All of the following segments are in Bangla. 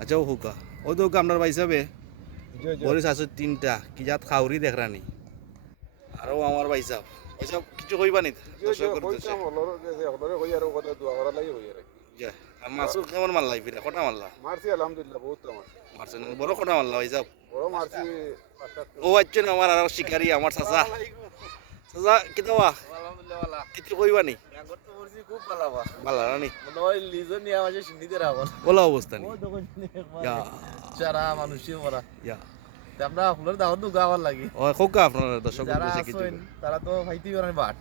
আচ্ছা ও হুকা ও তো আপনার ভাই সাহেবে বরিস আছে তিনটা কি জাত খাউরি দেখরানি আরও আমার ভাই সাহেব কিছু কইবা নি দর্শকের উদ্দেশ্যে আর মাছও কেমন মারলাই ফিরে কটা মারলা মারছি আলহামদুলিল্লাহ বহুত মারছেন বড় কটা মারলা ভাই সাহেব বড় মারছি ও আচ্ছা আমার আর শিকারি আমার চাচা চাচা কিতাবা কিছু কইবা নি খুব ভালো ভালো রানি লিজন নিয়ে আমাদের সিন্ধিতে রাখো বলা অবস্থা নি সারা মানুষই মরা ইয়া আমরা আপনার দাওয়াত দুগা আমার লাগি ও খোকা আপনার দর্শক যারা উদ্দেশ্যে কিছু আছেন তারা তো ফাইতেই পারেন বাট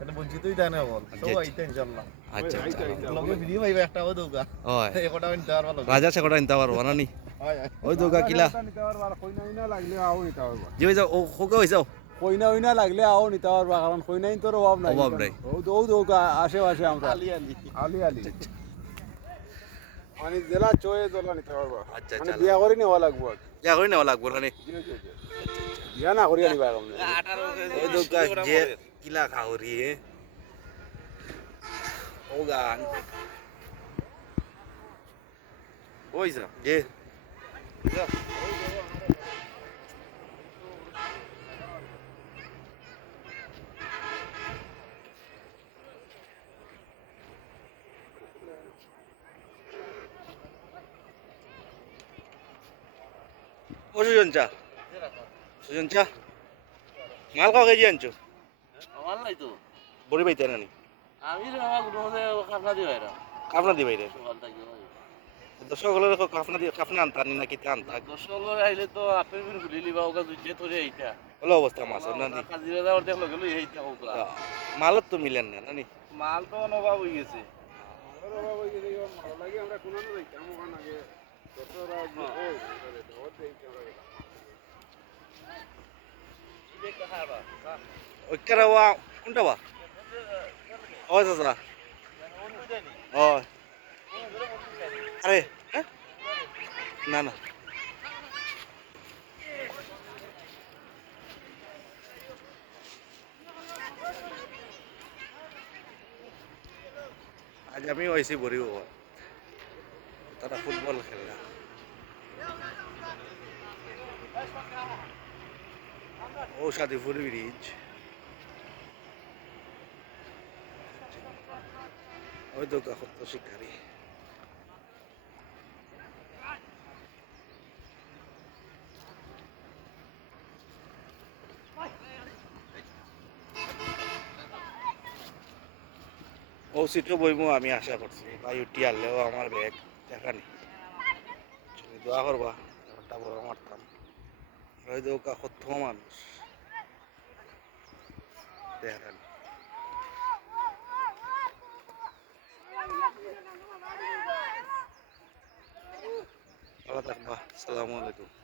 এটা বঞ্চিতই থাকে না বল তো আইতে ইনশাআল্লাহ আচ্ছা আচ্ছা লগে ভিডিও পাইবে একটা ও দুগা হয় একটা নিতে পারবা লগে রাজা সেকটা নিতে পারবো না নি হয় ওই দোকা কিলা কইনা লাগলে আও নিতে পারবা জি ভাই যাও ও খোকা হইছাও কইনা লাগলে আও নিতে পারবা কারণ কইনাই তোর অভাব নাই অভাব নাই। ও দৌকা আশেপাশে আমরা আলি আলি আলি আলি মানে জেলা চয়ে জেলা নিতে পারবা আচ্ছা, মানে আচ্ছা। বিয়া করে নেওয়া লাগবো আর কি। ইয়া করি নেওয়া লাগবো না নি বিয়া না করিয়া নিবা কামনে ওই দোকা যে কিলা খাওরি ও গান ওইসা যে ও সুজন চা সুজন চা মাল খাও কেজি আনছো আমার নাই তো বড়ি পাইতে নানি আমি রে আমার গুণে খানা দিই ভাইরা কাপনা দিবাই রে সকাল থেকে দর্শক হলে কাপনা আনতানি না কিতা আনতা দর্শক আইলে তো আপেল বিন গুলি লিবা ওকা দুইজে ধরে এইটা হলো অবস্থা মাছ না নি কাজিরা যাওয়ার দেখলো গেল এইটা ওকা মালত তো মিলেন না নানি মাল তো অনভাব হয়ে গেছে ভালো লাগে আমরা কোনো যাইতাম ওখানে আগে দশরা ওই কারা ওয়া কোনটা বা ও চাচা ও আরে হ্যাঁ? না না আজ আমি হয়েছি বড়িও তারা ফুটবল খেলা ও সাদিপুর ব্রিজ ওই তো কত শিকারি ও সিটও বইমু আমি আশা করছি ভাই উঠি আনলেও আমার ব্যাগ দেখা নেই দোয়া করবা একটা বড় মারতাম ওই তো কত মানুষ দেখা নেই ভালো থাকবা আসসালামু আলাইকুম